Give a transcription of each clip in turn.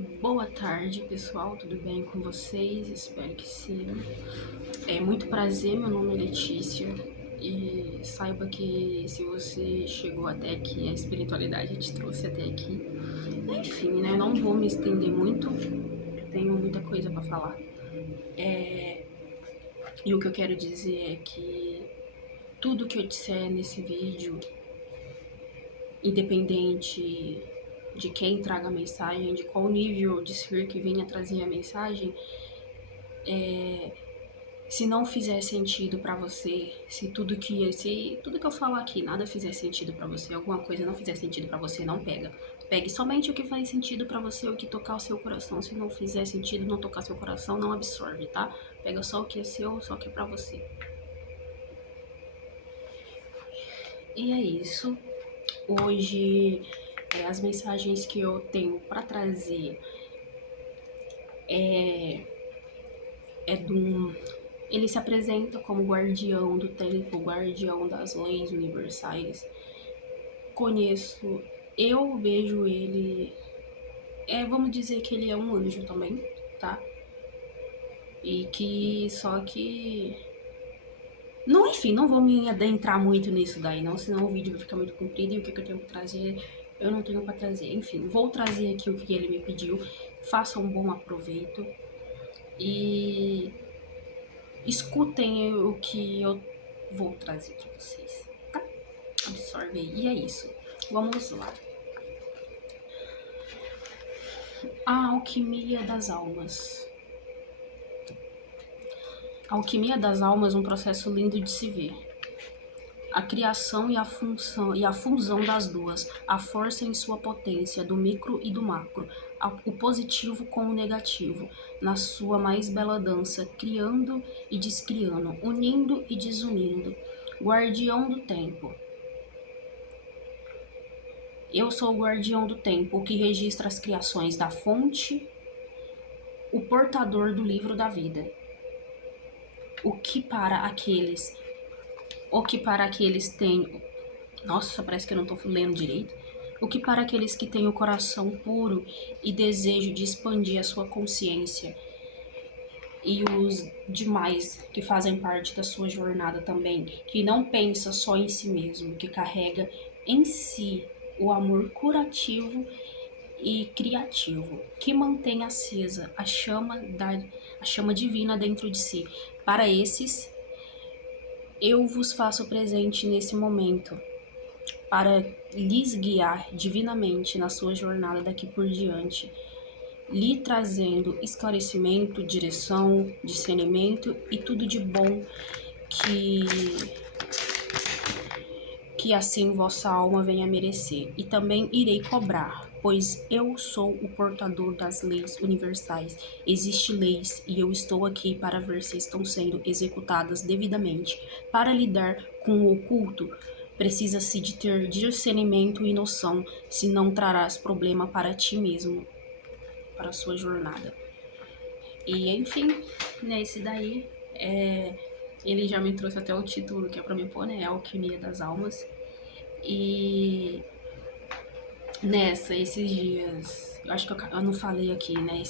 Boa tarde, pessoal, tudo bem com vocês? Espero que sim. É muito prazer, meu nome é Letícia e saiba que se você chegou até aqui, a espiritualidade te trouxe até aqui. Enfim, né? Não vou me estender muito, tenho muita coisa para falar. E o que eu quero dizer é que tudo que eu disser nesse vídeo, independente de quem traga a mensagem, de qual nível de ser que venha trazer a mensagem, se não fizer sentido pra você, se tudo que eu falar aqui nada fizer sentido pra você, alguma coisa não fizer sentido pra você, não pega. Pegue somente o que faz sentido pra você, o que tocar o seu coração. Se não fizer sentido, não tocar seu coração, não absorve, tá? Pega só o que é seu, só o que é pra você. E é isso. Hoje, as mensagens que eu tenho pra trazer é de um. Ele se apresenta como guardião do tempo, guardião das leis universais. Conheço, eu vejo ele. Vamos dizer que ele é um anjo também, tá? E que só que. Não, enfim, não vou me adentrar muito nisso daí, não, senão o vídeo vai ficar muito comprido e o que eu tenho pra trazer, eu não tenho pra trazer. Enfim, vou trazer aqui o que ele me pediu. Faça um bom aproveito e escutem o que eu vou trazer pra vocês, tá? Absorve aí. E é isso. Vamos lá. A alquimia das almas. A alquimia das almas é um processo lindo de se ver. A criação e a fusão das duas, a força em sua potência, do micro e do macro, o positivo com o negativo, na sua mais bela dança, criando e descriando, unindo e desunindo. Guardião do tempo. Eu sou o guardião do tempo, o que registra as criações da fonte, o portador do livro da vida. O que para aqueles têm. Nossa, parece que eu não tô lendo direito. O que para aqueles que têm o coração puro e desejo de expandir a sua consciência, e os demais que fazem parte da sua jornada também, que não pensa só em si mesmo, que carrega em si o amor curativo e criativo, que mantém acesa a chama divina dentro de si. Para esses, eu vos faço presente nesse momento, para lhes guiar divinamente na sua jornada daqui por diante, lhe trazendo esclarecimento, direção, discernimento e tudo de bom que assim vossa alma venha merecer. E também irei cobrar, pois eu sou o portador das leis universais. Existem leis e eu estou aqui para ver se estão sendo executadas devidamente. Para lidar com o oculto, precisa-se de ter discernimento e noção, senão trarás problema para ti mesmo, para a sua jornada. E enfim, nesse daí, ele já me trouxe até o título que é pra me pôr, né? Alquimia das Almas. E esses dias, eu acho que eu não falei aqui, né?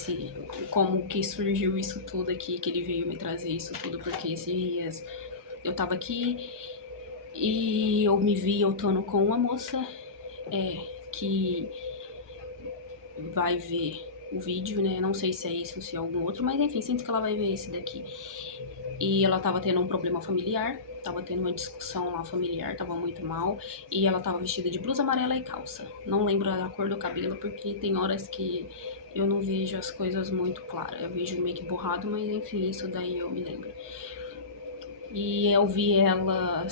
Como que surgiu isso tudo aqui, que ele veio me trazer isso tudo, porque esses dias eu tava aqui e eu me vi lutando com uma moça que vai ver o vídeo, né? Não sei se é esse ou se é algum outro, mas enfim, sinto que ela vai ver esse daqui. E ela tava tendo um problema familiar, tava tendo uma discussão lá familiar, tava muito mal, e ela tava vestida de blusa amarela e calça. Não lembro a cor do cabelo, porque tem horas que eu não vejo as coisas muito claras. Eu vejo meio que borrado, mas enfim, isso daí eu me lembro. E eu vi ela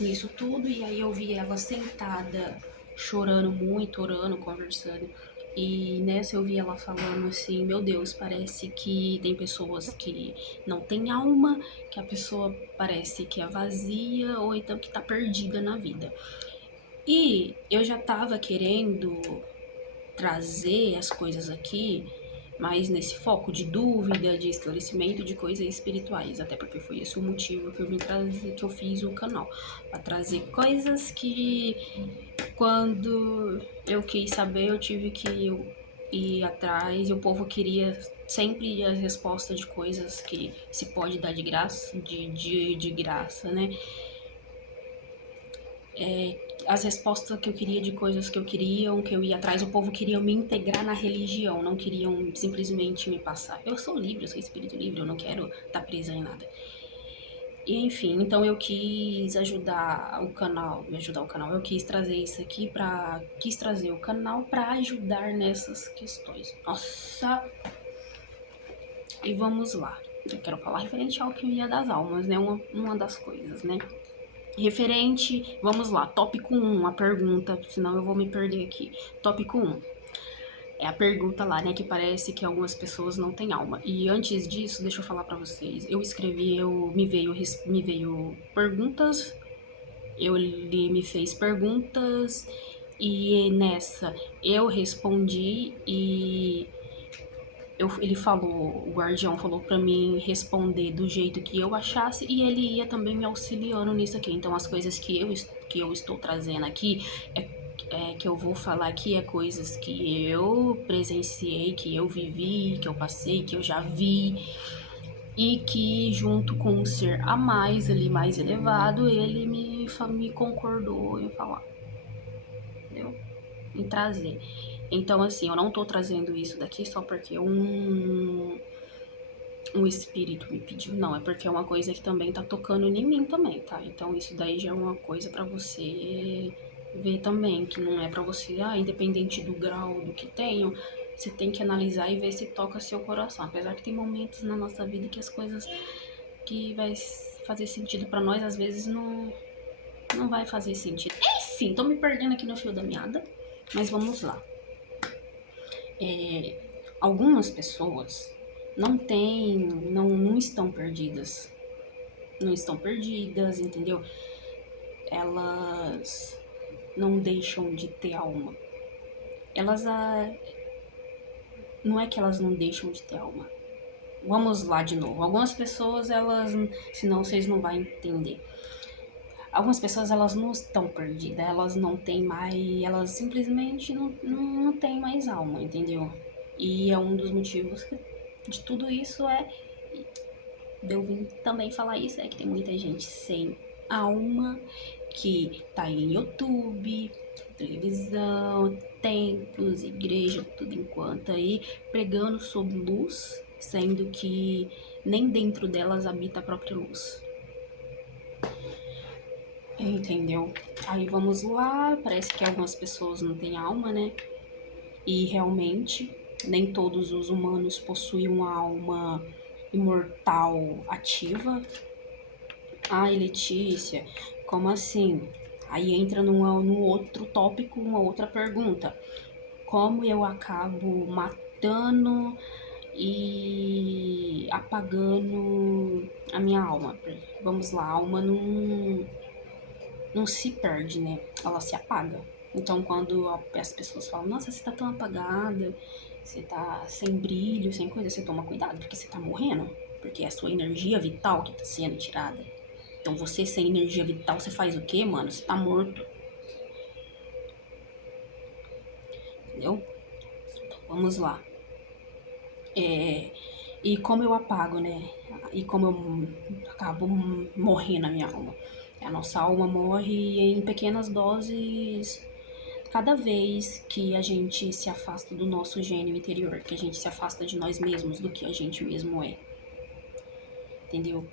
nisso tudo, e aí eu vi ela sentada, chorando muito, orando, conversando. E nessa eu vi ela falando assim, meu Deus, parece que tem pessoas que não tem alma, que a pessoa parece que é vazia ou então que tá perdida na vida. E eu já tava querendo trazer as coisas aqui, mas nesse foco de dúvida, de esclarecimento de coisas espirituais, até porque foi esse o motivo que eu vim trazer, que eu fiz o canal, para trazer coisas que quando eu quis saber, eu tive que ir atrás, e o povo queria sempre a resposta de coisas que se pode dar de graça, de graça, né? As respostas que eu queria de coisas que eu ia atrás, o povo queria me integrar na religião, não queriam simplesmente me passar. Eu sou livre, eu sou espírito livre, eu não quero estar presa em nada. E enfim, então eu quis ajudar o canal, eu quis trazer isso aqui quis trazer o canal para ajudar nessas questões. Nossa! E vamos lá. Eu quero falar referente à alquimia das almas, né? Uma das coisas, né? Referente, vamos lá, tópico 1, a pergunta, senão eu vou me perder aqui. Tópico 1. É a pergunta lá, né, que parece que algumas pessoas não têm alma. E antes disso, deixa eu falar pra vocês. Eu escrevi, me veio perguntas, ele me fez perguntas e nessa eu respondi e ele falou, o guardião falou pra mim responder do jeito que eu achasse e ele ia também me auxiliando nisso aqui. Então as coisas que eu estou trazendo aqui que eu vou falar aqui é coisas que eu presenciei, que eu vivi, que eu passei, que eu já vi e que junto com um ser a mais ali, mais elevado, ele me concordou em falar, entendeu? Em trazer. Então, assim, eu não tô trazendo isso daqui só porque um espírito me pediu, não, é porque é uma coisa que também tá tocando em mim também, tá? Então isso daí já é uma coisa para você ver também, que não é para você, independente do grau do que tenho, você tem que analisar e ver se toca seu coração. Apesar que tem momentos na nossa vida que as coisas que vai fazer sentido para nós, às vezes não vai fazer sentido. Enfim, tô me perdendo aqui no fio da meada, mas vamos lá. Algumas pessoas não estão perdidas. Não estão perdidas, entendeu? Elas não deixam de ter alma. Elas não é que elas não deixam de ter alma. Vamos lá de novo. Algumas pessoas, elas, senão vocês não vão entender. Algumas pessoas, elas não estão perdidas, elas não têm mais, elas simplesmente não têm mais alma, entendeu? E é um dos motivos de tudo isso de eu vim também falar isso, é que tem muita gente sem alma, que tá em YouTube, televisão, templos, igreja, tudo enquanto aí, pregando sobre luz, sendo que nem dentro delas habita a própria luz. Entendeu? Aí vamos lá, parece que algumas pessoas não têm alma, né? E realmente, nem todos os humanos possuem uma alma imortal ativa. Ai, Letícia, como assim? Aí entra num outro tópico, uma outra pergunta. Como eu acabo matando e apagando a minha alma? Vamos lá, a alma não se perde, né? Ela se apaga. Então, quando as pessoas falam, nossa, você tá tão apagada, você tá sem brilho, sem coisa, você toma cuidado, porque você tá morrendo. Porque é a sua energia vital que tá sendo tirada. Então, você sem energia vital, você faz o quê, mano? Você tá morto. Entendeu? Então, vamos lá. E como eu apago, né? E como eu acabo morrendo a minha alma. A nossa alma morre em pequenas doses cada vez que a gente se afasta do nosso gênio interior, que a gente se afasta de nós mesmos, do que a gente mesmo é. Entendeu?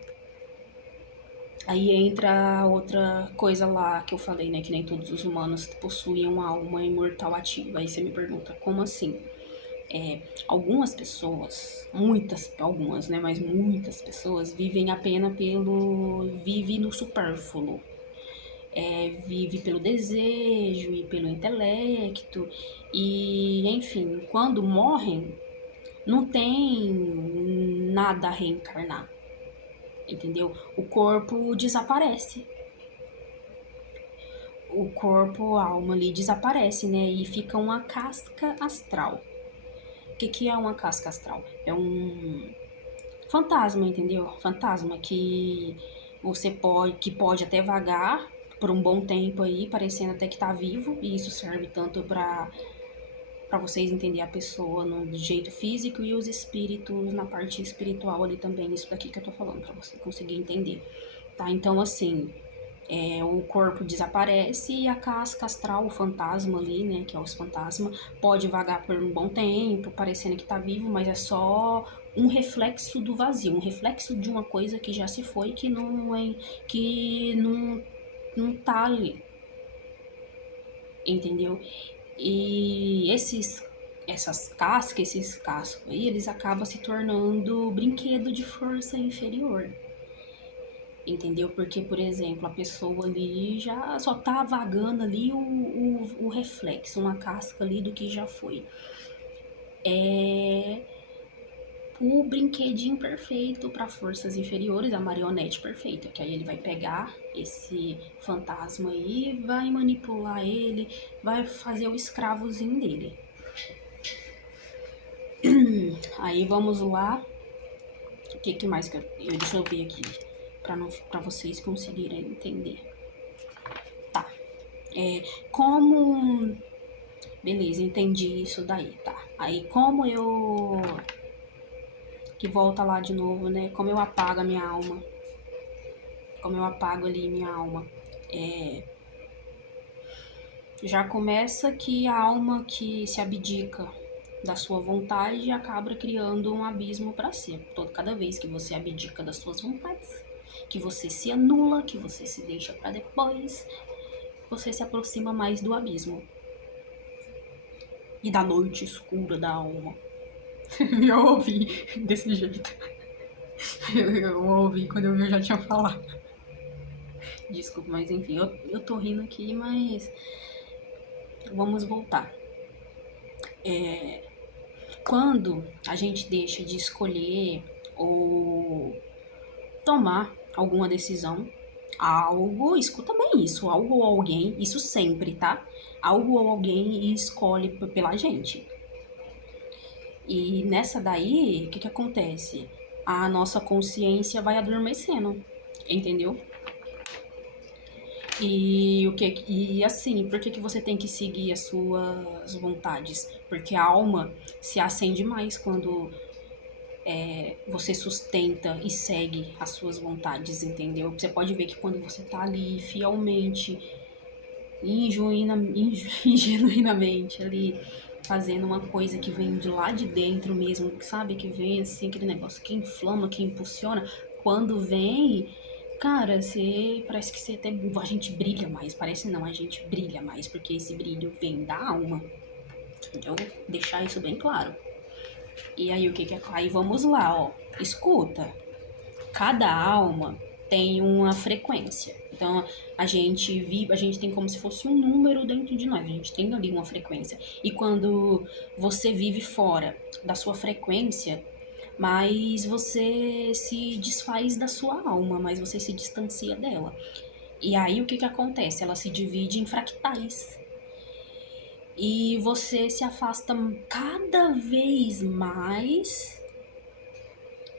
Aí entra outra coisa lá que eu falei, né? Que nem todos os humanos possuem uma alma imortal ativa. Aí você me pergunta, como assim? Algumas pessoas, algumas, né? Mas muitas pessoas vivem apenas vive no supérfluo. Vive pelo desejo e pelo intelecto. E, enfim, quando morrem, não tem nada a reencarnar. Entendeu? O corpo desaparece. O corpo, a alma ali desaparece, né? E fica uma casca astral. O que é uma casca astral? É um fantasma, entendeu? Fantasma que pode até vagar por um bom tempo aí, parecendo até que tá vivo, e isso serve tanto para para vocês entenderem a pessoa no jeito físico e os espíritos na parte espiritual ali também, isso daqui que eu tô falando, para você conseguir entender, tá? Então, assim, o corpo desaparece e a casca astral, o fantasma ali, né, que é os fantasmas, pode vagar por um bom tempo, parecendo que tá vivo, mas é só um reflexo do vazio, um reflexo de uma coisa que já se foi, que não tá ali, entendeu? E essas cascas, esses cascos aí, eles acabam se tornando brinquedo de força inferior. Entendeu? Porque, por exemplo, a pessoa ali já só tá vagando ali o reflexo, uma casca ali do que já foi. É o brinquedinho perfeito para forças inferiores, a marionete perfeita, que aí ele vai pegar esse fantasma aí, vai manipular ele, vai fazer o escravozinho dele. Aí vamos lá. O que mais que deixa eu ver aqui para vocês conseguirem entender. Tá. Como beleza, entendi isso daí, tá. Aí como eu que volta lá de novo, né? Como eu apago a minha alma. Como eu apago ali minha alma. Já começa que a alma que se abdica da sua vontade acaba criando um abismo para si. Cada vez que você abdica das suas vontades, que você se anula, que você se deixa para depois, você se aproxima mais do abismo e da noite escura da alma. Eu ouvi desse jeito. Eu ouvi quando eu já tinha falado. Desculpa, mas enfim, eu tô rindo aqui, mas vamos voltar. Quando a gente deixa de escolher ou tomar alguma decisão, algo, escuta bem isso, algo ou alguém, isso sempre, tá? Algo ou alguém escolhe pela gente. E nessa daí, o que acontece? A nossa consciência vai adormecendo, entendeu? E assim, por que você tem que seguir as suas vontades? Porque a alma se acende mais quando você sustenta e segue as suas vontades, entendeu? Você pode ver que quando você tá ali fielmente, ingenuinamente ali, fazendo uma coisa que vem de lá de dentro mesmo, sabe? Que vem assim, aquele negócio que inflama, que impulsiona. Quando vem, cara, você parece que você até. A gente brilha mais. Parece não, a gente brilha mais, porque esse brilho vem da alma. Então, deixar isso bem claro. E aí, o que é. Aí vamos lá, ó. Escuta. Cada alma tem uma frequência. Então, a gente vive, a gente tem como se fosse um número dentro de nós, a gente tem ali uma frequência. E quando você vive fora da sua frequência, mas você se desfaz da sua alma, mas você se distancia dela. E aí o que acontece? Ela se divide em fractais. E você se afasta cada vez mais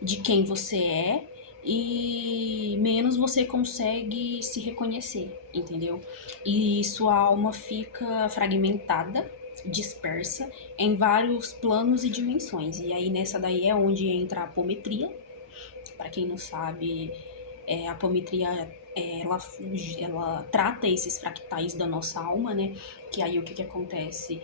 de quem você é e menos você consegue se reconhecer, entendeu? E sua alma fica fragmentada, dispersa em vários planos e dimensões. E aí nessa daí é onde entra a apometria. Para quem não sabe, a apometria ela trata esses fractais da nossa alma, né? Que aí o que acontece?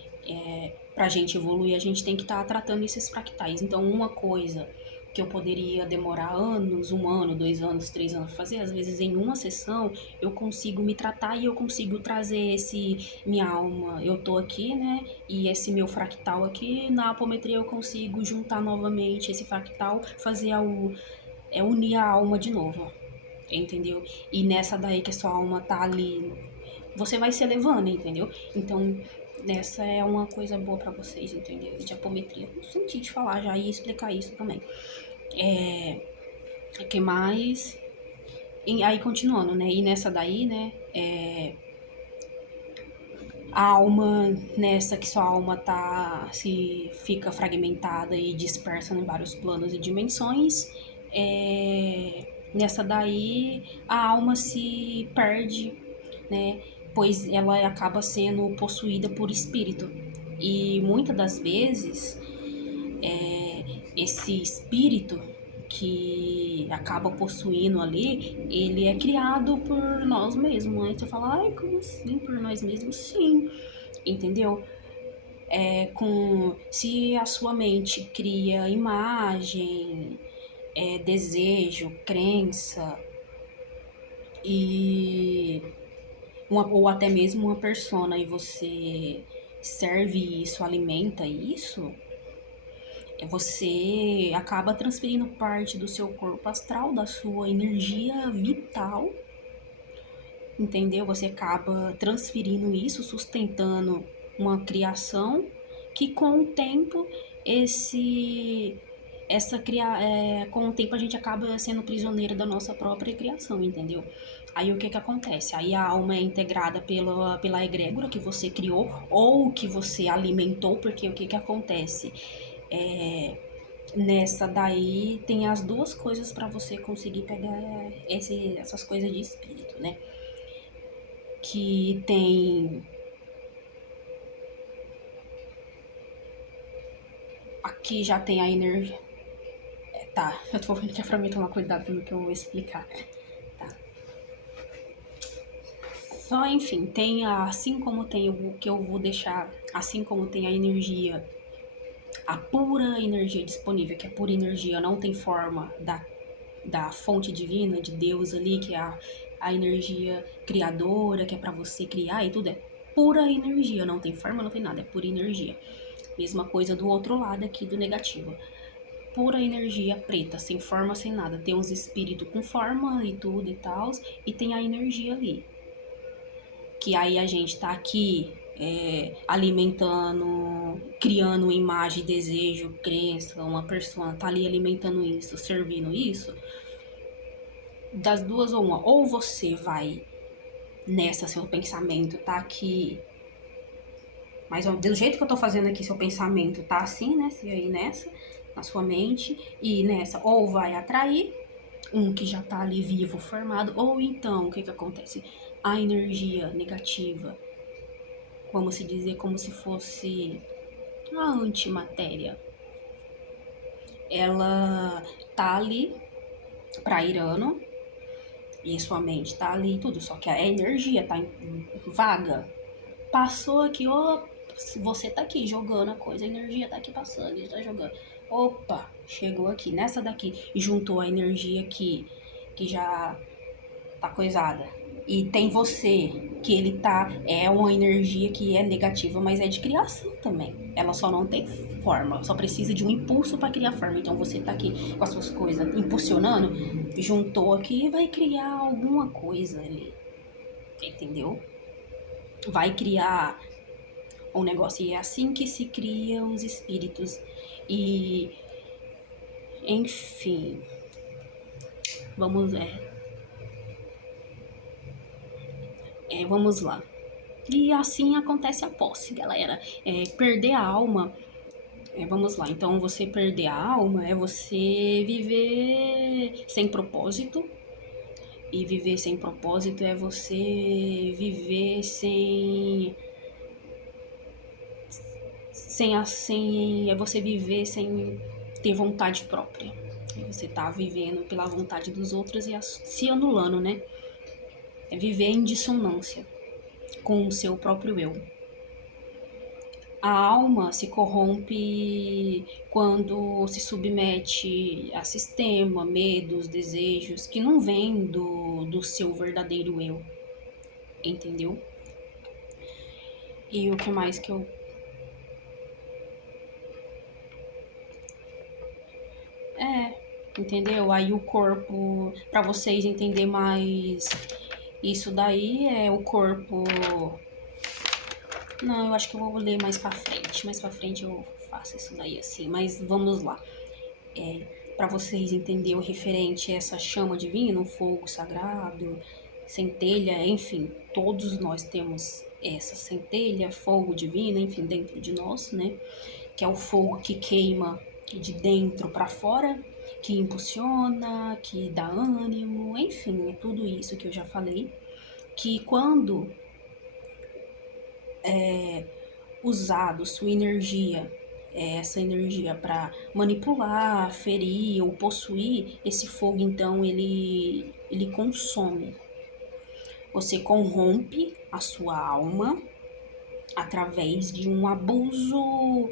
Pra gente evoluir, a gente tem que estar tratando esses fractais. Então, uma coisa que eu poderia demorar anos, 1 ano, 2 anos, 3 anos pra fazer, às vezes em uma sessão eu consigo me tratar e eu consigo trazer minha alma, eu tô aqui, né? E esse meu fractal aqui, na apometria eu consigo juntar novamente esse fractal, fazer unir a alma de novo, entendeu? E nessa daí que a sua alma tá ali, você vai se elevando, entendeu? Então, essa é uma coisa boa pra vocês, entendeu? De apometria. Eu senti de falar já e explicar isso também. Que mais? E aí, continuando, né? E nessa daí, né? A alma, nessa que sua alma se fica fragmentada e dispersa em vários planos e dimensões, nessa daí a alma se perde, né? Pois ela acaba sendo possuída por espírito. E muitas das vezes, esse espírito que acaba possuindo ali, ele é criado por nós mesmos. Aí você fala, ai, como assim por nós mesmos? Sim, entendeu? Se a sua mente cria imagem, desejo, crença e ou até mesmo uma persona, e você serve isso, alimenta isso, você acaba transferindo parte do seu corpo astral, da sua energia vital, entendeu? Você acaba transferindo isso, sustentando uma criação que com o tempo esse com o tempo a gente acaba sendo prisioneiro da nossa própria criação, entendeu? Aí o que que acontece? Aí a alma é integrada pela egrégora que você criou ou que você alimentou, porque o que que acontece? É, Nessa daí tem as duas coisas para você conseguir pegar essas coisas de espírito, né? Que tem. Aqui já tem a energia. Tá, eu tô vendo que é pra mim tomar cuidado no que eu vou explicar. Tá. Só, enfim, tem assim como tem o que eu vou deixar, assim como tem a energia, a pura energia disponível, que é pura energia, não tem forma da fonte divina, de Deus ali, que é a energia criadora, que é para você criar e tudo, é pura energia, não tem forma, não tem nada, é pura energia. Mesma coisa do outro lado aqui do negativo. Pura energia preta, sem forma, sem nada. Tem uns espíritos com forma e tudo e tal, e tem a energia ali. Que aí a gente tá aqui alimentando, criando imagem, desejo, crença, uma pessoa tá ali alimentando isso, servindo isso. Das duas ou uma, ou você vai nessa, seu pensamento tá aqui, mas do jeito que eu tô fazendo aqui, seu pensamento tá assim, né? Se aí nessa, na sua mente, e nessa, ou vai atrair um que já tá ali vivo, formado, ou então, o que que acontece? A energia negativa, como se dizer, como se fosse a antimatéria, ela tá ali pra Irano, e sua mente tá ali e tudo, só que a energia tá vaga. Passou aqui, opa, você tá aqui jogando a coisa, a energia tá aqui passando, ele tá jogando. Opa, chegou aqui, nessa daqui, e juntou a energia que já tá coisada. E tem você, que ele tá, é uma energia que é negativa, mas é de criação também. Ela só não tem forma, só precisa de um impulso para criar forma. Então você tá aqui com as suas coisas impulsionando, juntou aqui e vai criar alguma coisa ali. Entendeu? Vai criar um negócio. E é assim que se criam os espíritos. E, enfim, vamos, vamos lá. E assim acontece a posse, galera. Perder a alma. Vamos lá, então você perder a alma é você viver sem propósito. E viver sem propósito é você viver sem é você viver sem ter vontade própria. Você tá vivendo pela vontade dos outros e se anulando, né? É viver em dissonância com o seu próprio eu. A alma se corrompe quando se submete a sistema, medos, desejos que não vêm do seu verdadeiro eu, entendeu? E o que mais que eu... Entendeu? Aí o corpo, para vocês entenderem mais isso daí, o corpo... Não, eu acho que eu vou ler mais pra frente. Mais pra frente eu faço isso daí assim, mas vamos lá. Para vocês entenderem o referente a essa chama divina, o fogo sagrado, centelha, enfim, todos nós temos essa centelha, fogo divino, enfim, dentro de nós, né? Que é o fogo que queima de dentro para fora, que impulsiona, que dá ânimo, enfim, é tudo isso que eu já falei. Que quando usado sua energia, essa energia para manipular, ferir ou possuir, esse fogo então ele consome. Você corrompe a sua alma através de um abuso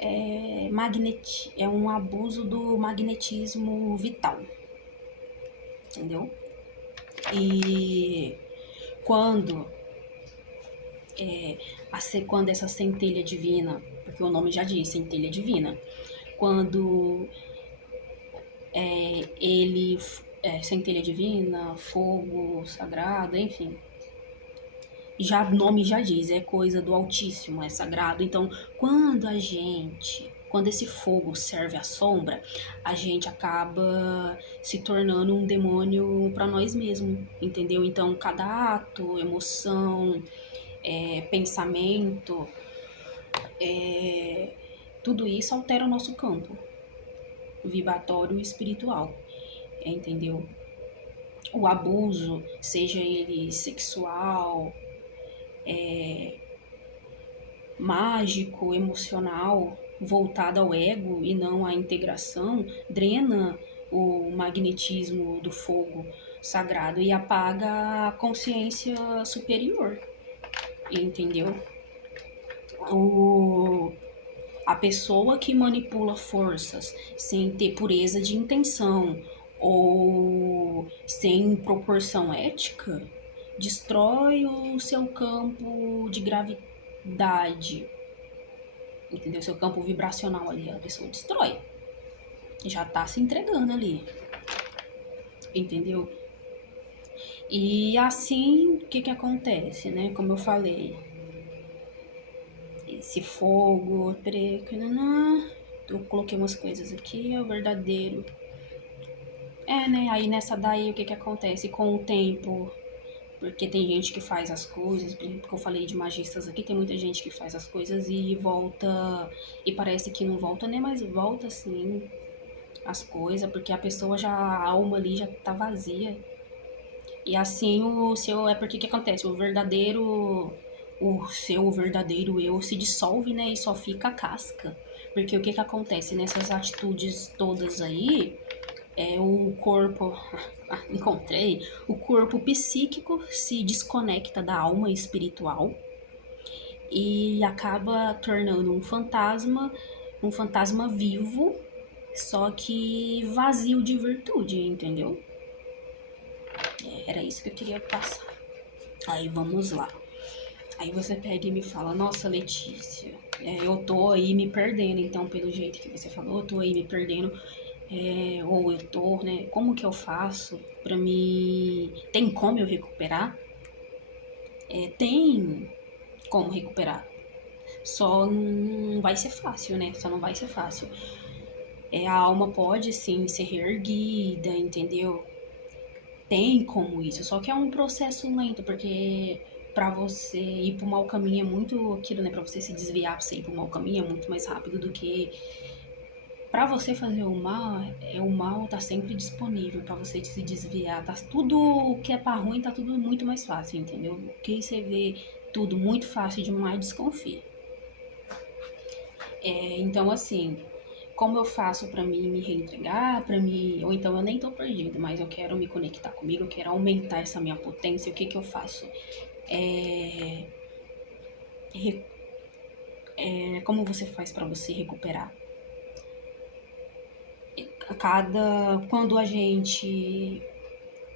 é um abuso do magnetismo vital, entendeu? E quando quando essa centelha divina, porque o nome já diz, centelha divina, quando centelha divina, fogo sagrado, enfim, já o nome já diz, é coisa do Altíssimo, é sagrado. Então, quando esse fogo serve à sombra, a gente acaba se tornando um demônio para nós mesmos, entendeu? Então, cada ato, emoção, pensamento, tudo isso altera o nosso campo vibratório e espiritual, entendeu? O abuso, seja ele sexual, mágico, emocional, voltado ao ego e não à integração, drena o magnetismo do fogo sagrado e apaga a consciência superior, entendeu? A pessoa que manipula forças sem ter pureza de intenção ou sem proporção ética destrói o seu campo de gravidade, entendeu? Seu campo vibracional ali, a pessoa destrói. Já tá se entregando ali, entendeu? E assim, o que acontece, né? Como eu falei, esse fogo, eu coloquei umas coisas aqui, é o verdadeiro. Né? Aí nessa daí, o que acontece com o tempo? Porque tem gente que faz as coisas, porque eu falei de magistas aqui, tem muita gente que faz as coisas e volta, e parece que não volta, né? Mas volta sim as coisas, porque a pessoa já, a alma ali já tá vazia. E assim o seu, porque que acontece? O seu verdadeiro eu se dissolve, né? E só fica a casca. Porque o que acontece nessas atitudes todas aí, o corpo, encontrei, o corpo psíquico se desconecta da alma espiritual e acaba tornando um fantasma vivo, só que vazio de virtude, entendeu? Era isso que eu queria passar. Aí vamos lá. Aí você pega e me fala, nossa, Letícia, eu tô aí me perdendo, então, pelo jeito que você falou, eu tô aí me perdendo, ou eu tô, né, como que eu faço pra me... Tem como eu recuperar? Tem como recuperar, só não vai ser fácil, né, só não vai ser fácil. A alma pode, sim, ser reerguida, entendeu? Tem como isso, só que é um processo lento, porque pra você ir pro mau caminho é muito aquilo, né? Pra você se desviar, pra você ir pro mau caminho é muito mais rápido do que pra você fazer o mal tá sempre disponível pra você se desviar. Tá tudo que é pra ruim, tá tudo muito mais fácil, entendeu? O que você vê tudo muito fácil demais, desconfia. Então, assim, como eu faço pra mim me reentregar, ou então eu nem tô perdido, mas eu quero me conectar comigo, eu quero aumentar essa minha potência, o que eu faço? Como você faz pra você recuperar? Quando a gente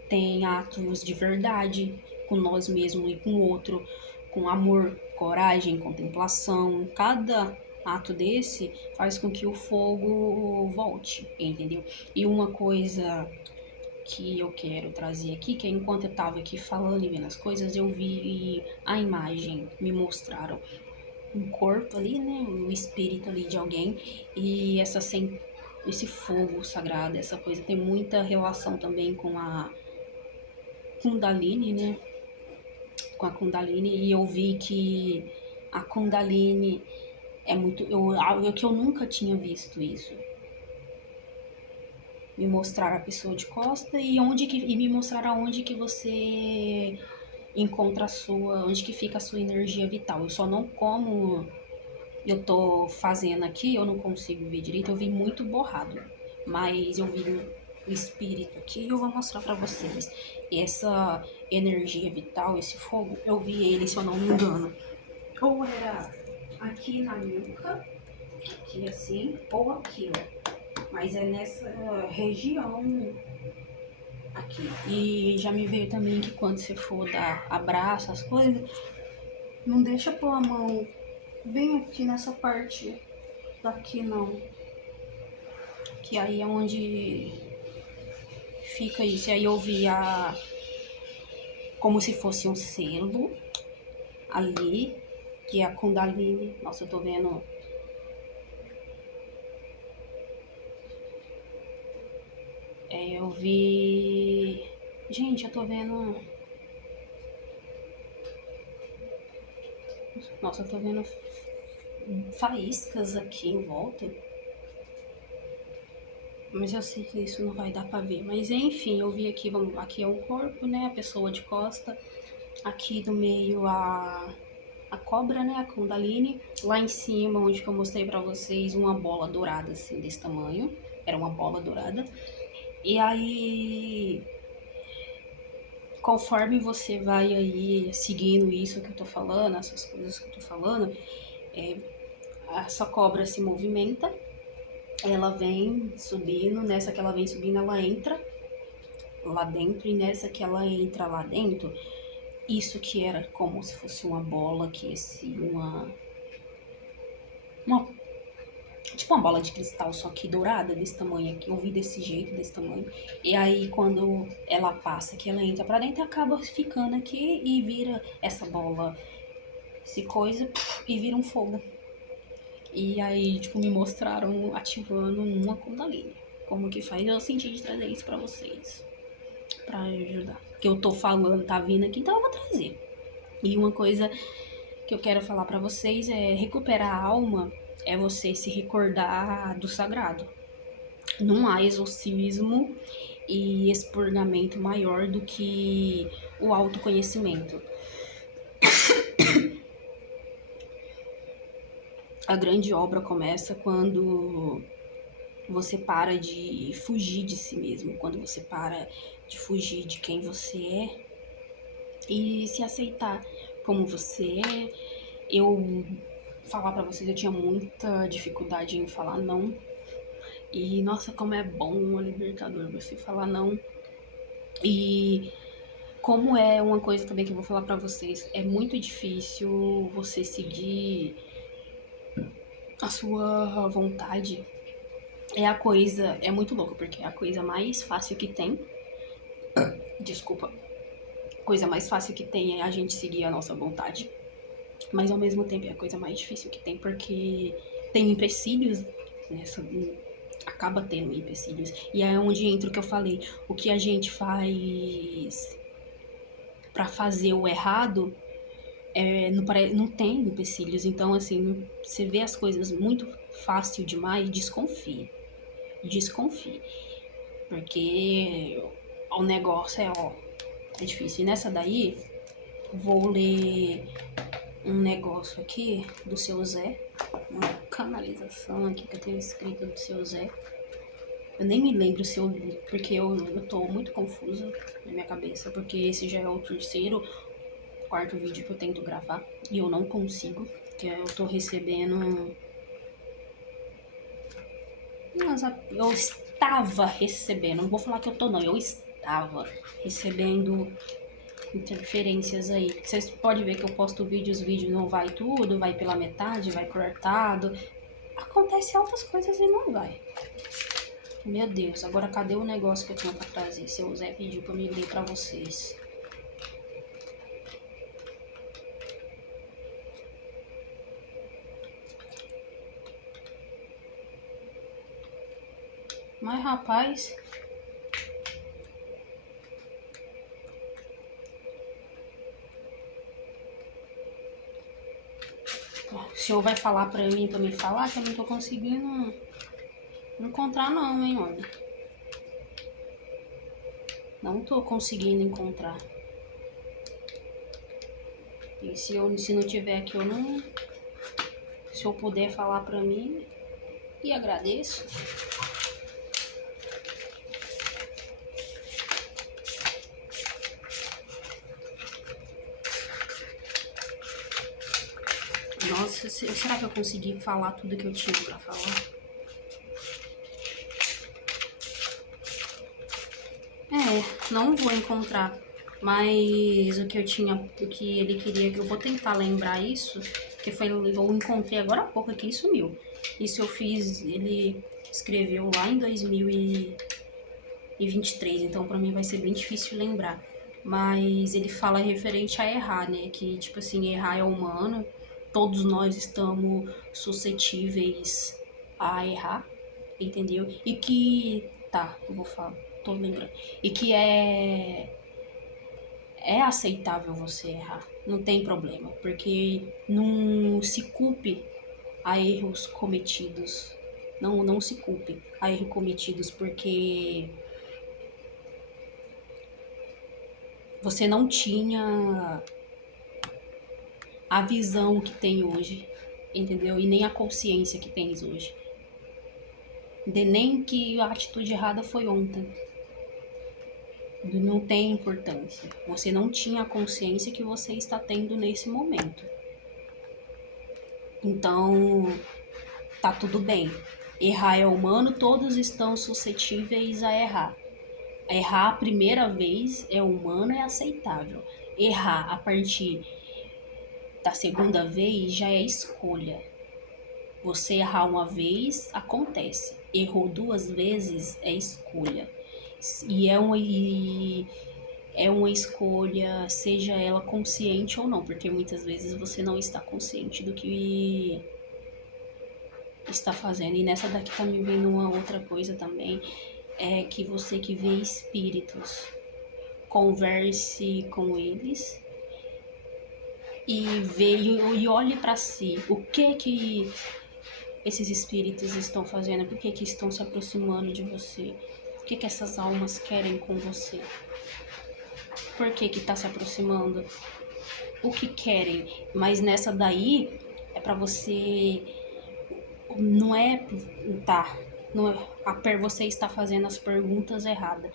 tem atos de verdade com nós mesmos e com o outro, com amor, coragem, contemplação, cada ato desse faz com que o fogo volte, entendeu? E uma coisa que eu quero trazer aqui, que é enquanto eu tava aqui falando e vendo as coisas, eu vi a imagem, me mostraram um corpo ali, né, um espírito ali de alguém, e esse fogo sagrado, essa coisa tem muita relação também com a Kundalini, né? Com a Kundalini, e eu vi que a Kundalini é muito. Que eu nunca tinha visto isso. Me mostrar a pessoa de costa e me mostrar aonde que você encontra a sua, onde que fica a sua energia vital. Eu só não como eu tô fazendo aqui, eu não consigo ver direito, eu vi muito borrado. Mas eu vi o espírito aqui e eu vou mostrar pra vocês. E essa energia vital, esse fogo, eu vi ele, se eu não me engano. Ou era aqui na nuca, aqui assim, ou aqui, ó. Mas é nessa região aqui. E já me veio também que quando você for dar abraço, as coisas, não deixa pôr a mão bem aqui nessa parte daqui não. Que aí é onde fica isso. E aí eu vi como se fosse um selo ali, que é a Kundalini. Nossa, eu tô vendo. Eu vi. Gente, eu tô vendo. Nossa, eu tô vendo faíscas aqui em volta. Mas eu sei que isso não vai dar pra ver. Mas enfim, eu vi aqui, aqui é o corpo, né? A pessoa de costa. Aqui do meio a cobra, né? A Kundalini. Lá em cima, onde que eu mostrei pra vocês, uma bola dourada, assim, desse tamanho. Era uma bola dourada. E aí, conforme você vai aí seguindo isso que eu tô falando, essas coisas que eu tô falando, essa cobra se movimenta, ela vem subindo, nessa que ela vem subindo, ela entra lá dentro, e nessa que ela entra lá dentro, isso que era como se fosse uma bola, que uma tipo uma bola de cristal, só que dourada, desse tamanho aqui. Eu vi desse jeito, desse tamanho. E aí, quando ela passa, que ela entra pra dentro, acaba ficando aqui e vira essa bola, esse coisa, e vira um fogo. E aí, tipo, me mostraram ativando uma Kundalini. Como que faz? Eu senti de trazer isso pra vocês, pra ajudar. Que eu tô falando, tá vindo aqui, então eu vou trazer. E uma coisa que eu quero falar pra vocês é recuperar a alma, é você se recordar do sagrado. Não há exorcismo e expurgamento maior do que o autoconhecimento. A grande obra começa quando você para de fugir de si mesmo, quando você para de fugir de quem você é e se aceitar como você é. Eu falar pra vocês, eu tinha muita dificuldade em falar não. E nossa, como é bom, libertador, você falar não. E como é uma coisa também que eu vou falar pra vocês, é muito difícil você seguir a sua vontade. É muito louco, porque é a coisa mais fácil que tem. Desculpa. A coisa mais fácil que tem é a gente seguir a nossa vontade. Mas ao mesmo tempo é a coisa mais difícil que tem, porque tem empecilhos nessa. Acaba tendo empecilhos. E é onde entra o que eu falei. O que a gente faz pra fazer o errado não tem empecilhos. Então, assim, você vê as coisas muito fácil demais, desconfie. Desconfie. Porque o negócio é difícil. E nessa daí, vou ler um negócio aqui do seu Zé. Uma canalização aqui que eu tenho escrito do seu Zé. Eu nem me lembro se eu li, porque eu tô muito confusa na minha cabeça, porque esse já é o terceiro, quarto vídeo que eu tento gravar e eu não consigo, porque eu tô recebendo. Nossa, eu estava recebendo, não vou falar que eu tô não, eu estava recebendo interferências aí. Vocês podem ver que eu posto vídeos, os vídeos não vai tudo, vai pela metade, vai cortado. Acontece outras coisas e não vai. Meu Deus, agora cadê o negócio que eu tinha pra trazer? Seu Zé pediu pra me ler pra vocês. Mas rapaz, o senhor vai falar pra me falar que eu não tô conseguindo encontrar não, hein, olha. Não tô conseguindo encontrar. E se não tiver aqui, eu não... Se eu puder falar pra mim, e agradeço. Nossa, será que eu consegui falar tudo que eu tinha pra falar? Não vou encontrar. Mas o que eu tinha, o que ele queria, que eu vou tentar lembrar isso, que foi, eu encontrei agora há pouco aqui e sumiu. Isso eu fiz, ele escreveu lá em 2023, então pra mim vai ser bem difícil lembrar. Mas ele fala referente a errar, né? Que, tipo assim, errar é humano, todos nós estamos suscetíveis a errar, entendeu? E que, tá, eu vou falar, tô lembrando. E que é aceitável você errar, não tem problema, porque não se culpe a erros cometidos. Não se culpe a erros cometidos, porque você não tinha a visão que tem hoje, entendeu? E nem a consciência que tens hoje. Nem que a atitude errada foi ontem. Não tem importância. Você não tinha a consciência que você está tendo nesse momento. Então, tá tudo bem. Errar é humano, todos estão suscetíveis a errar. Errar a primeira vez é humano, é aceitável. Errar a partir da segunda vez já é escolha. Você errar uma vez, acontece. Errou duas vezes, é escolha. E é uma escolha, seja ela consciente ou não, porque muitas vezes você não está consciente do que está fazendo. E nessa daqui tá me vendo uma outra coisa também, é que você que vê espíritos, converse com eles e olhe para si. O que esses espíritos estão fazendo? Por que estão se aproximando de você? O que essas almas querem com você? Por que tá se aproximando? O que querem? Mas nessa daí é para você, não é tá, não é, você está fazendo as perguntas erradas.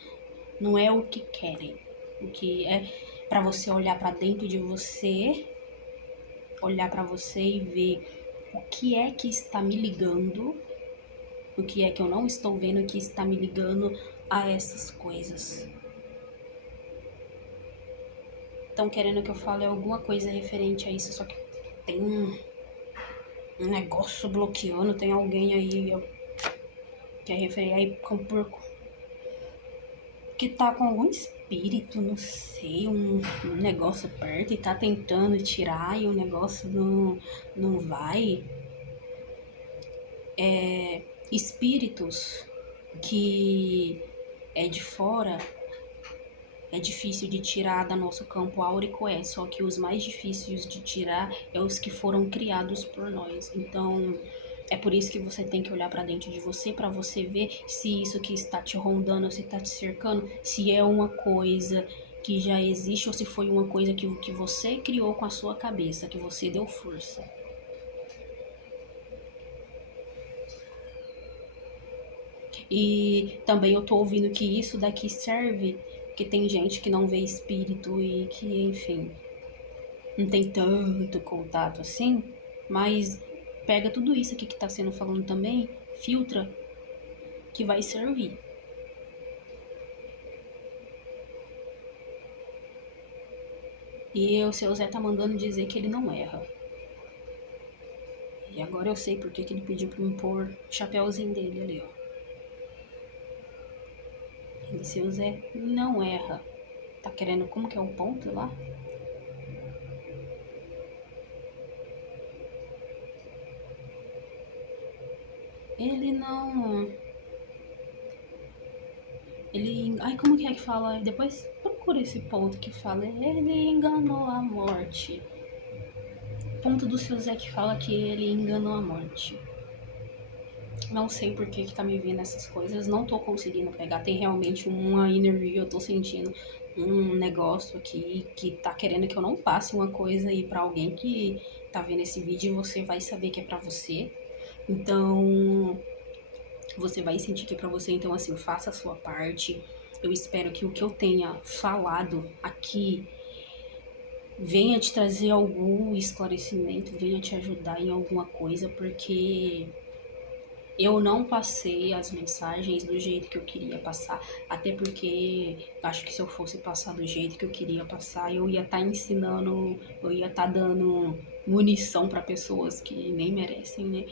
Não é o que querem. O que é para você olhar para dentro de você, olhar para você e ver o que é que está me ligando, o que é que eu não estou vendo que está me ligando a essas coisas. Estão querendo que eu fale alguma coisa referente a isso, só que tem um negócio bloqueando, tem alguém aí que é referente aí com porco que tá com algum espírito, não sei, um negócio perto e tá tentando tirar e o negócio não vai. Espíritos que é de fora é difícil de tirar do nosso campo áurico, só que os mais difíceis de tirar é os que foram criados por nós. Então, é por isso que você tem que olhar para dentro de você, para você ver se isso que está te rondando, se está te cercando, se é uma coisa que já existe ou se foi uma coisa que você criou com a sua cabeça, que você deu força. E também eu tô ouvindo que isso daqui serve, que tem gente que não vê espírito e que, enfim, não tem tanto contato assim, mas pega tudo isso aqui que tá sendo falando também, filtra, que vai servir. E o seu Zé tá mandando dizer que ele não erra. E agora eu sei porque que ele pediu pra me pôr o chapéuzinho dele ali, ó. Ele, seu Zé não erra. Tá querendo, como que é o ponto lá? Ele não... Ele... Ai, como que é que fala? Depois procura esse ponto que fala. Ele enganou a morte. Ponto do seu Zé que fala que ele enganou a morte. Não sei por que tá me vindo essas coisas. Não tô conseguindo pegar. Tem realmente uma energia, eu tô sentindo. um negócio aqui que tá querendo que eu não passe uma coisa aí pra alguém que tá vendo esse vídeo e você vai saber que é pra você. Então, você vai sentir que é pra você. Então, assim, faça a sua parte. Eu espero que o que eu tenha falado aqui venha te trazer algum esclarecimento, venha te ajudar em alguma coisa, porque eu não passei as mensagens do jeito que eu queria passar, até porque acho que se eu fosse passar do jeito que eu queria passar, eu ia estar ensinando, eu ia estar dando munição para pessoas que nem merecem, né?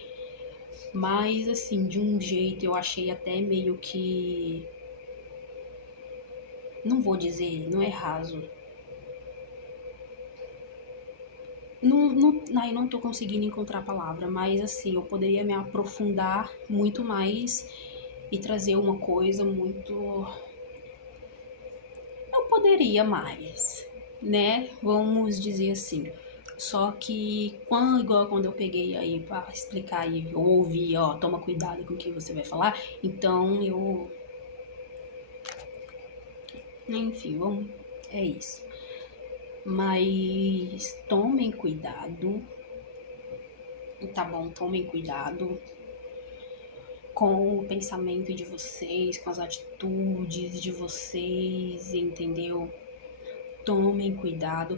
Mas assim, de um jeito eu achei até meio que, não vou dizer, não é raso. Não, não tô conseguindo encontrar a palavra, mas assim, eu poderia me aprofundar muito mais e trazer uma coisa muito. Eu poderia mais, né? Vamos dizer assim. Só que igual quando eu peguei aí pra explicar e eu ouvi, ó, toma cuidado com o que você vai falar, então eu. Enfim, vamos. É isso. Mas tomem cuidado, tá bom? Tomem cuidado com o pensamento de vocês, com as atitudes de vocês, entendeu? Tomem cuidado